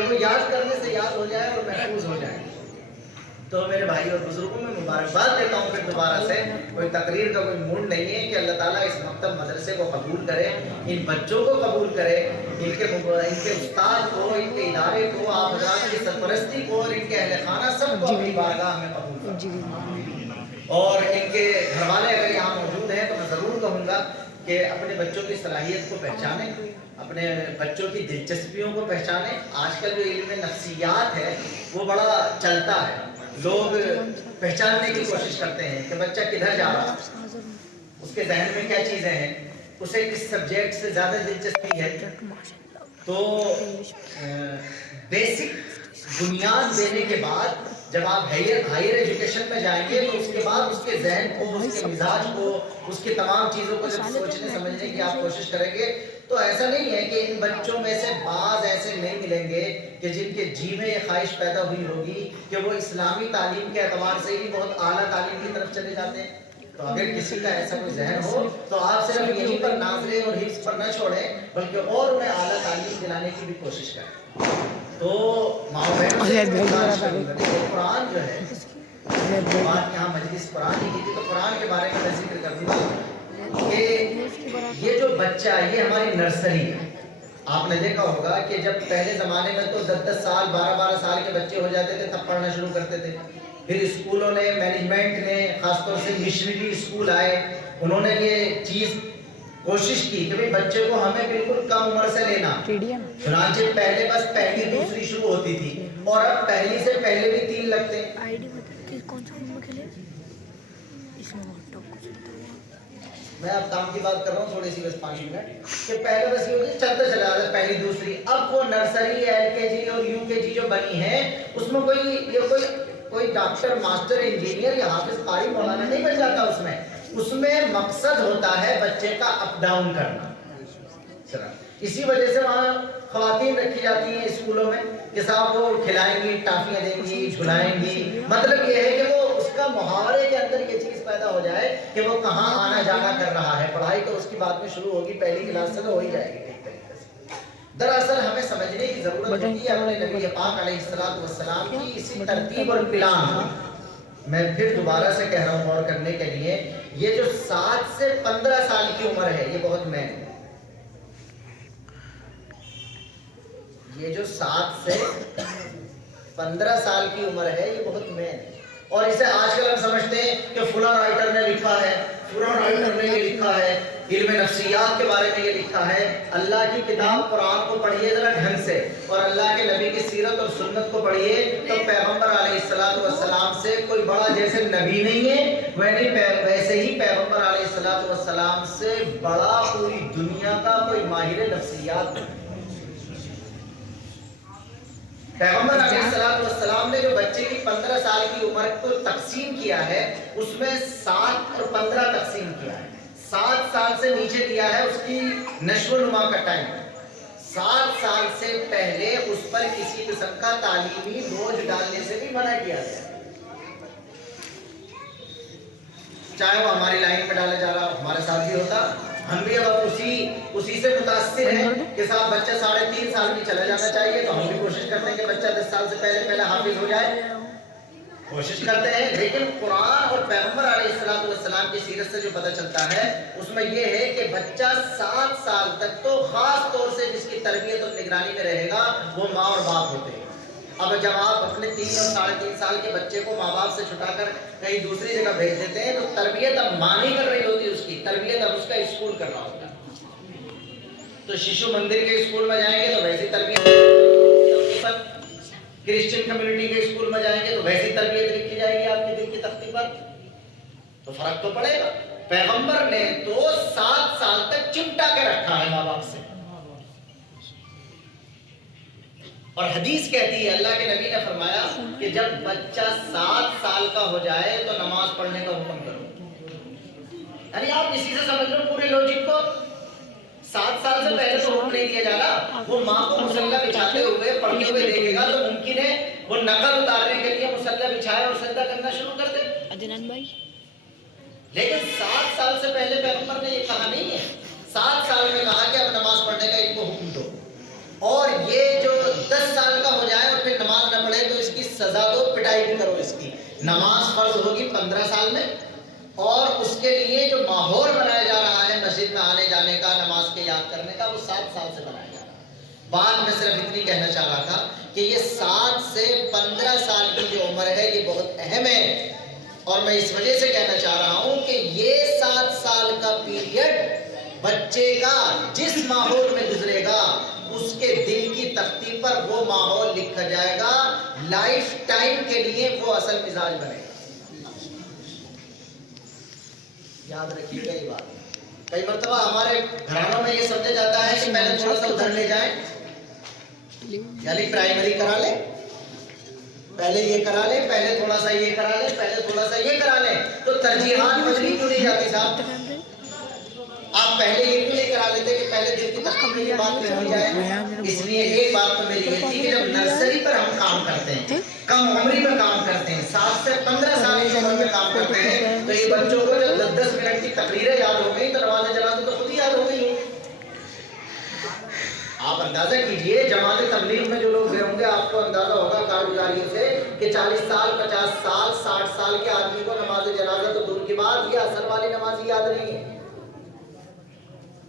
کہ وہ یاد کرنے سے یاد ہو جائے اور محفوظ ہو جائے۔ تو میرے بھائی اور بزرگوں میں مبارکباد دیتا ہوں پھر دوبارہ سے، کوئی تقریر کا کوئی موڈ نہیں ہے، کہ اللہ تعالیٰ اس مکتب مدرسے کو قبول کرے، ان بچوں کو قبول کرے، ان کے استاد کو، ان کے ادارے کو، آپ حضرات کی سرپرستی کو اور ان کے اہل خانہ سب کو اپنی بارگاہ میں قبول کرے۔ اور ان کے گھر والے اگر یہاں موجود ہیں تو میں ضرور کہوں گا کہ اپنے بچوں کی صلاحیت کو پہچانیں، اپنے بچوں کی دلچسپیوں کو پہچانیں۔ آج کل جو علم نفسیات ہے وہ بڑا چلتا ہے، لوگ پہچاننے کی کوشش کرتے ہیں کہ بچہ کدھر جا رہا ہے، اس کے ذہن میں کیا چیزیں ہیں، اسے کس سبجیکٹ سے زیادہ دلچسپی ہے۔ تو بیسک بنیاد دینے کے بعد جب آپ ہائر ایجوکیشن میں جائیں گے تو اس کے بعد اس کے ذہن کو، اس کے مزاج کو، اس کی تمام چیزوں کو جب سوچنے سمجھنے کی آپ کوشش کریں گے تو ایسا نہیں ہے کہ ان بچوں میں سے بعض ایسے نہیں ملیں گے کہ جن کے جی میں یہ خواہش پیدا ہوئی ہوگی کہ وہ اسلامی تعلیم کے اعتبار سے ہی بہت اعلیٰ تعلیم کی طرف چلے جاتے ہیں۔ تو اگر کسی کا ایسا کوئی ذہن ہو تو آپ صرف یہیں پر ناظریں اور حفظ پر نہ چھوڑیں بلکہ اور انہیں اعلیٰ تعلیم دلانے کی بھی کوشش کریں۔ تو ماؤں سے قرآن جو ہے، بات یہاں مجلس قرآن کی تھی تو قرآن کے بارے میں ذکر کر دوں کہ یہ جو بچہ، یہ ہماری نرسری ہے۔ آپ نے دیکھا ہوگا کہ جب پہلے زمانے میں تو 10 سال 12 سال کے بچے ہو جاتے تھے تب پڑھنا شروع کرتے تھے، پھر اسکولوں نے، مینجمنٹ نے، خاص طور سے مشنری اسکول آئے، انہوں نے یہ چیز کوشش کی کہ بچے کو ہمیں بالکل کم عمر سے لینا، چنانچہ پہلے بس پہلی دوسری شروع ہوتی تھی اور اب پہلی سے پہلے بھی 3 لگتے ہیں۔ میں اب کام کی بات کر رہا ہوں تھوڑی سی، بس 5 منٹ، کہ پہلے بس یہ ہوتی چلتا چلا جاتا ہے پہلی دوسری، اب وہ نرسری، ایل کے جی اور یو کے جی جو بنی ہے اس میں کوئی ڈاکٹر، ماسٹر، انجینئر یا حافظ، قاری، مولانا نہیں بن جاتا، اس میں مقصد ہوتا ہے بچے کا اپ ڈاؤن کرنا۔ اسی وجہ سے وہاں خواتین رکھی جاتی ہیں اسکولوں میں کہ صاحب وہ کھلائیں گی، ٹافیاں دیں گی، جھلائیں گی، مطلب یہ ہے کہ وہ اس کا محاورے کے اندر یہ چیز پیدا ہو جائے کہ وہ کہاں آنا جانا کر رہا ہے۔ پڑھائی تو اس کی بعد میں شروع ہوگی، پہلی کلاس سے تو ہو ہی جائے گی ایک طریقے سے۔ دراصل ہمیں سمجھنے کی ضرورت ہوتی ہے اپنے نبی پاک علیہ السلام کی اسی ترتیب اور پلان۔ میں پھر دوبارہ سے کہہ رہا ہوں غور کرنے کے لیے، یہ جو 7 سے 15 سال کی عمر ہے یہ بہت مین ہے۔ یہ جو 7 سے 15 سال کی عمر ہے یہ بہت مین ہے، اور اسے آج کل ہم سمجھتے ہیں کہ فلاں رائٹر نے لکھا ہے، فلاں رائٹر نے یہ لکھا ہے، علم نفسیات کے بارے میں یہ لکھا ہے۔ اللہ کی کتاب قرآن کو پڑھیے ذرا ڈھنگ سے، اور اللہ کے نبی کی سیرت اور سنت کو پڑھیے تو پیغمبر علیہ السلام سے کوئی بڑا جیسے نبی نہیں ہے، ویسے ہی پیغمبر علیہ السلام سے بڑا پوری دنیا کا کوئی ماہر نفسیات نہیں۔ پیغمبر علیہ السلام نے جو بچے کی 15 سال کی عمر کو تقسیم کیا ہے اس میں 7 اور 15 تقسیم کیا ہے۔ 7 سال سے نیچے دیا ہے اس کی نشو و نما کا ٹائم۔ 7 سال سے پہلے اس پر کسی قسم کا تعلیمی بوجھ ڈالنے سے بھی منع کیا گیا، چاہے وہ ہماری لائن میں ڈالا جا رہا، ہمارے ساتھ بھی ہوتا، ہم بھی اب اسی سے متاثر ہیں کہ صاحب بچہ 3.5 سال میں چلا جانا چاہیے، تو ہم بھی کوشش کرتے ہیں کہ بچہ 10 سال سے پہلے حافظ ہو جائے، کوشش کرتے ہیں۔ لیکن قرآن اور پیغمبر علیہ السلام کی سیرت سے جو پتہ چلتا ہے اس میں یہ ہے کہ بچہ 7 سال تک تو خاص طور سے جس کی تربیت اور نگرانی میں رہے گا وہ ماں اور باپ ہوتے ہیں۔ اب جب آپ اپنے 3 اور 3.5 سال کے بچے کو ماں باپ سے چھٹا کر کہیں دوسری جگہ بھیج دیتے ہیں تو تربیت اب ماں نہیں کر رہی ہوتی، اس کی تربیت اب اس کا اسکول کر رہا ہوتا ہے۔ تو شیشو مندر کے اسکول میں جائیں گے تو ویسی تربیت، کرسچن کمیونٹی کے اسکول میں جائیں گے تو ویسی تربیت لکھی جائے گی آپ کی دل کی تختی پر، تو فرق تو پڑے گا۔ پیغمبر نے تو 7 سال تک چمٹا کے رکھا ہے ماں باپ سے، اور حدیث کہتی ہے اللہ کے نبی نے فرمایا کہ جب بچہ 7 سال کا ہو جائے تو نماز پڑھنے کا حکم کرو۔ یعنی آپ اسی سے سمجھ لو پورے لوجک کو، 7 سال سے پہلے تو حکم نہیں دیا جا رہا، وہ ماں کو مصلی بچھاتے ہوئے پڑھتے ہوئے دیکھے گا تو ممکن ہے وہ نقل اتارنے کے لیے مصلی بچھائے اور سجدہ کرنا شروع کر دے۔ لیکن 7 سال سے پہلے پیغمبر نے یہ کہا نہیں ہے، 7 سال میں کہا کہ اب نماز پڑھنے کا ان کو حکم دو، اور یہ جو 10 سال کا ادائیگی کرو اس کی. نماز فرض ہوگی 15 سال میں، اور اس کے لیے جو ماحول بنایا جا رہا ہے مسجد میں آنے جانے کا، نماز کے یاد کرنے کا، وہ 7 سال سے بنایا جا رہا ہے. بات میں صرف اتنی کہنا چاہ رہا تھا کہ یہ 7 سے 15 سال کی جو عمر ہے یہ بہت اہم ہے، اور میں اس وجہ سے کہنا چاہ رہا ہوں کہ یہ 7 سال کا پیریڈ بچے کا جس ماحول میں گزرے گا اس کے دل کی تختی پر وہ ماحول لکھا جائے گا، لائف ٹائم کے لیے وہ اصل مزاج بنے گا. یاد رکھیے گا یہ بات. کئی مرتبہ ہمارے گھرانوں میں یہ سمجھا جاتا ہے کہ پہلے تھوڑا سا ادھر لے جائیں، یعنی پرائمری کرا لیں، پہلے یہ کرا لیں، پہلے تھوڑا سا یہ کرا لیں، پہلے تھوڑا سا یہ کرا لیں. تو ترجیحات بدلی کیوں نہیں جاتی صاحب؟ آپ پہلے یہ کیوں نہیں کرا لیتے کہ پہلے دل کی تختی میں یہ بات لکھی جائے؟ اس لیے ایک بات تو میری یہ تھی کہ جب نرسری پر ہم کام کرتے ہیں، کم عمری میں کام کرتے ہیں، 7 سے 15 سال کی عمر میں کام کرتے ہیں، تو یہ بچوں کو جب 10 منٹ کی تقریریں یاد ہو گئی تو نماز جنازہ تو خود ہی یاد ہو گئی. آپ اندازہ کیجئے جماعت تبلیغ میں جو لوگ گئے ہوں گے، آپ کو اندازہ ہوگا کارگزاریوں سے کہ 40 سال 50 سال 60 سال کے آدمی کو نماز جنازہ تو دور کی بات، یہ اثر والی نماز یاد نہیں ہے.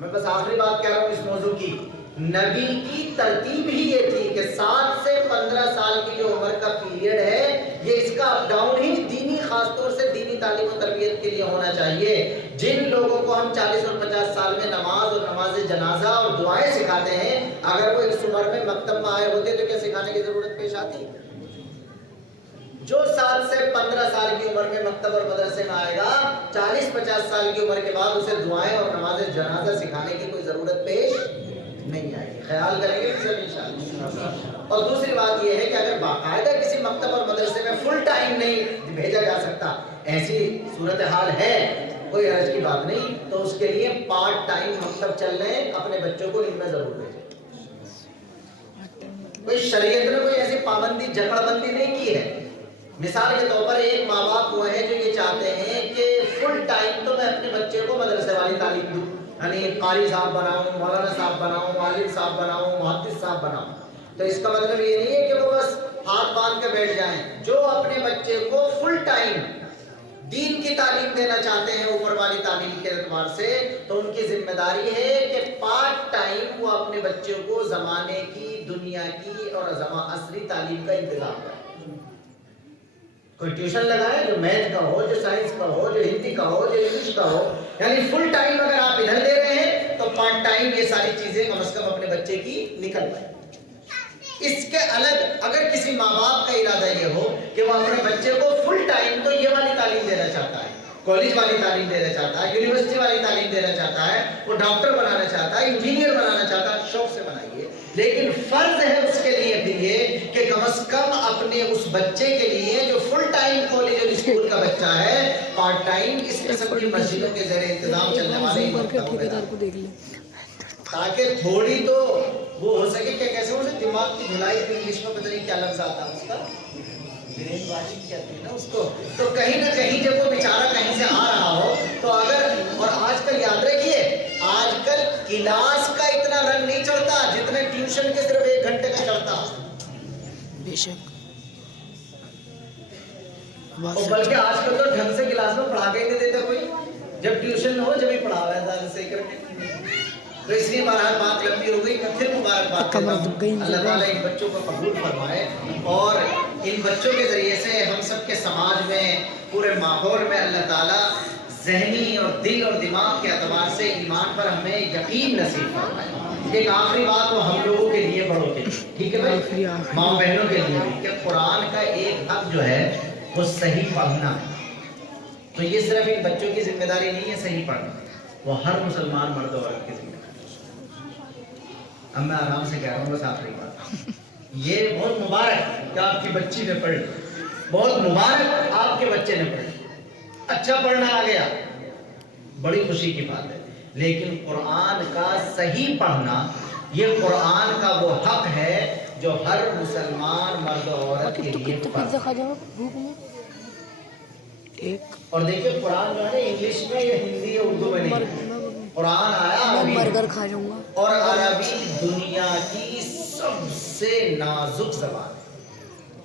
میں بس آخری بات کہہ رہا ہوں اس موضوع کی. نبی کی ترتیب ہی یہ تھی کہ 7 سے 15 سال کی جو عمر کا پیریڈ ہے یہ اس کا اپ ڈاؤن ہی دینی، خاص طور سے دینی تعلیم و تربیت کے لیے ہونا چاہیے. جن لوگوں کو ہم 40 اور 50 سال میں نماز اور نماز جنازہ اور دعائیں سکھاتے ہیں، اگر وہ اس عمر میں مکتب میں آئے ہوتے تو کیا سکھانے کی ضرورت پیش آتی؟ جو 7 سے 15 سال کی عمر میں مکتب اور مدرسے میں آئے گا، 40-50 سال کی عمر کے بعد اسے دعائیں اور نماز جنازہ سکھانے کی کوئی ضرورت پیش نہیں آئے گی. خیال کریں گے سب انشاءاللہ. اور دوسری بات یہ ہے کہ اگر باقاعدہ کسی مکتب اور مدرسے میں فل ٹائم نہیں بھیجا جا سکتا، ایسی صورتحال ہے، کوئی حرج کی بات نہیں، تو اس کے لیے پارٹ ٹائم مکتب چل رہے ہیں، اپنے بچوں کو ان میں ضرور بھیجیں. کوئی شریعت نے کوئی ایسی پابندی جکڑ بندی نہیں کی ہے. مثال کے طور پر ایک ماں باپ وہ ہیں جو یہ چاہتے ہیں کہ فل ٹائم تو میں اپنے بچے کو مدرسے والی تعلیم دوں، یعنی قاری صاحب بناؤں، مولانا صاحب بناؤں، عالم صاحب بناؤں، محدث صاحب بناؤں. تو اس کا مطلب یہ نہیں ہے کہ وہ بس ہاتھ باندھ کے بیٹھ جائیں. جو اپنے بچے کو فل ٹائم دین کی تعلیم دینا چاہتے ہیں اوپر والی تعلیم کے اعتبار سے، تو ان کی ذمہ داری ہے کہ پارٹ ٹائم وہ اپنے بچے کو زمانے کی، دنیا کی اور عصری تعلیم کا انتظام کریں. کوئی ٹیوشن لگائے جو میتھ کا ہو، جو سائنس کا ہو، جو ہندی کا ہو، جو انگلش کا ہو. یعنی فل ٹائم اگر آپ ادھر دے رہے ہیں تو پارٹ ٹائم یہ ساری چیزیں کم از کم اپنے بچے کی نکل پائیں. اس کے الگ اگر کسی ماں باپ کا ارادہ یہ ہو کہ وہ اپنے بچے کو فل ٹائم تو یہ والی تعلیم دینا چاہتا ہے، کالج والی تعلیم دینا چاہتا ہے، یونیورسٹی والی تعلیم دینا چاہتا ہے، وہ ڈاکٹر بنانا چاہتا ہے، انجینئر بنانا چاہتا ہے، شوق سے بنائیے. لیکن فرض ہے اس کے لیے بھی یہ کہ کم از کم اپنے اس بچے کے لیے جو فل ٹائم کالج اور اسکول کا بچہ ہے، پارٹ ٹائم اس قسم کی مسجدوں کے زیر انتظام چلنے والے تاکہ تھوڑی تو وہ ہو سکے کہ کیسے ہو سکے دماغ کی دھلائی. انگلش میں پتہ نہیں کیا لفظ آتا ہے اس کا، برین واشنگ کہتے ہیں نا اس کو. تو کہیں نہ کہیں جب وہ بیچارہ کہیں سے آ رہا ہو تو اگر، اور آج کل یاد رکھیے آج کل کلاس کا اتنا رنگ نہیں چڑھتا جتنے ٹیوشن کے صرف 1 گھنٹے کا چڑھتا. بے شک. اور بلکہ آج کل تو ڈھنگ سے کلاس میں پڑھا کے نہیں دیتا کوئی، جب ٹیوشن ہو جب ہی پڑھا ہوا ہے زیادہ صحیح کر کے. تو اس لیے بہرحال بات لمبی ہو گئی. میں پھر مبارکباد کرتا ہوں، اللہ تعالیٰ ان بچوں کو قبول فرمائے اور ان بچوں کے ذریعے سے ہم سب کے سماج میں، پورے ماحول میں اللہ تعالیٰ ذہنی اور دل اور دماغ کے اعتبار سے ایمان پر ہمیں یقین نصیب فرمائے. ایک آخری بات وہ ہم لوگوں کے لیے، بڑوں کے لیے، ٹھیک ہے بھائی، ماں بہنوں کے لیے بھی، کہ قرآن کا ایک حق جو ہے وہ صحیح پڑھنا ہے. تو یہ صرف ان بچوں کی ذمہ داری نہیں ہے صحیح پڑھنا، وہ ہر مسلمان مرد و عورت کی ذمہ داری. اب میں آرام سے کہہ رہا ہوں بس آخری بات، یہ بہت مبارک کہ آپ کی بچی نے پڑھی، بہت مبارک آپ کے بچے نے پڑھی، اچھا پڑھنا آ گیا، بڑی خوشی کی بات ہے. لیکن قرآن کا صحیح پڑھنا یہ قرآن کا وہ حق ہے جو ہر مسلمان مرد و عورت کے لیے فرض ہے. اور دیکھیں قرآن جو ہے انگلش میں یا ہندی یا اردو میں نہیں، قرآن آیا برگر کھا جاؤں گا. اور عربی دنیا کی سب سے نازک زبان ہے.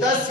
10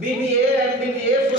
BBA